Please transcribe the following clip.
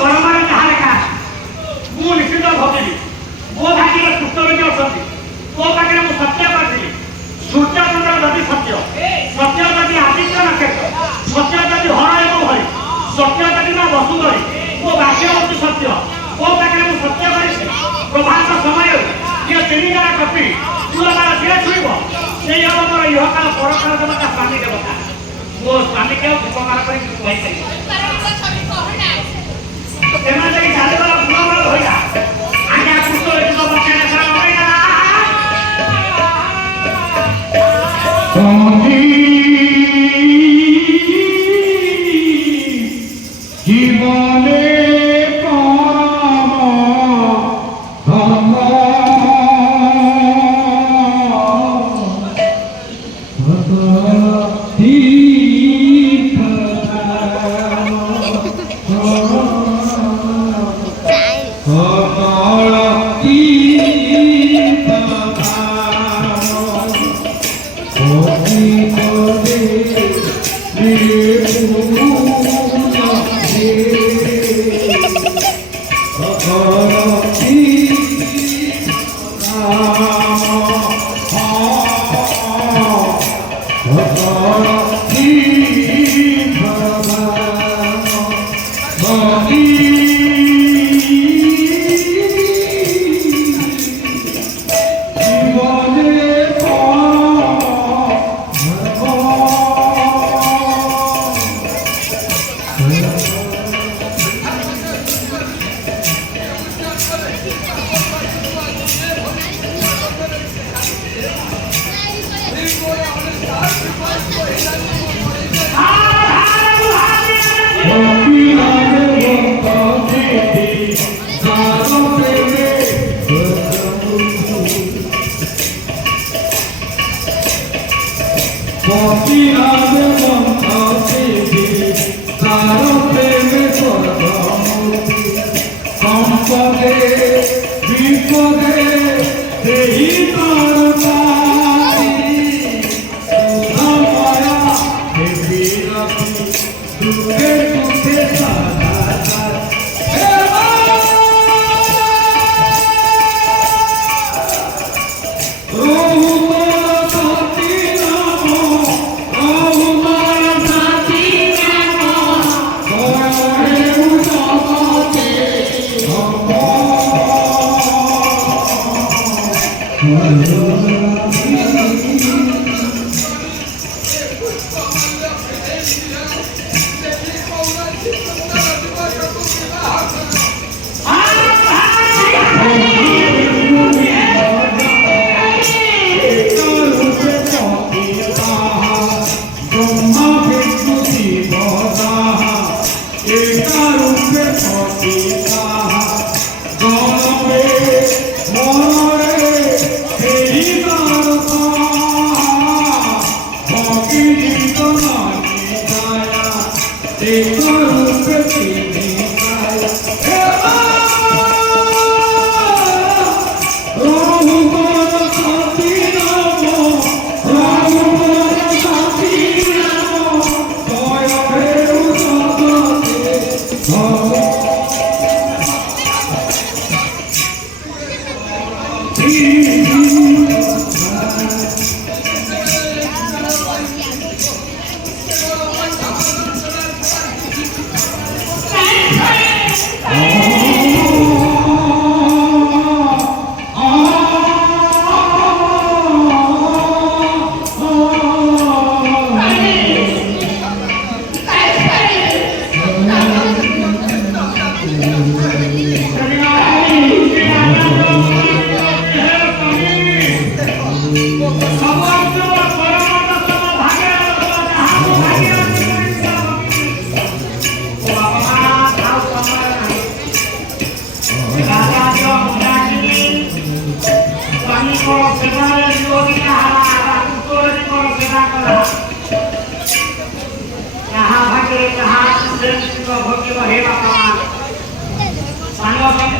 परमारे कहा लेखा मु निश्चित भोगिली मो भाग्य कुष्ठरोगी अछंती तो पाखे मु सत्य करथिली सूर्य चंद्र जदि सत्य सत्य जदि आदित्य नक्षत्र सत्य जदि हर एवं हरि सत्य जदि ना वसुधरी मो भाग्य होती सत्य तो पाखे मु सत्य करिछि प्रभात समय ये तीन जरा कपी तुला जे छुइबो से अब मोर इहकाल परकाल देवता स्वामी देवता मो स्वामी के उपकार करी कहै तेना जई झाले वाला फुला वाला होइला आगे पुष्ट एक तो बच्चे ने खा होइला जीवने कहा भागे कहा से भोग हे बाबा सांग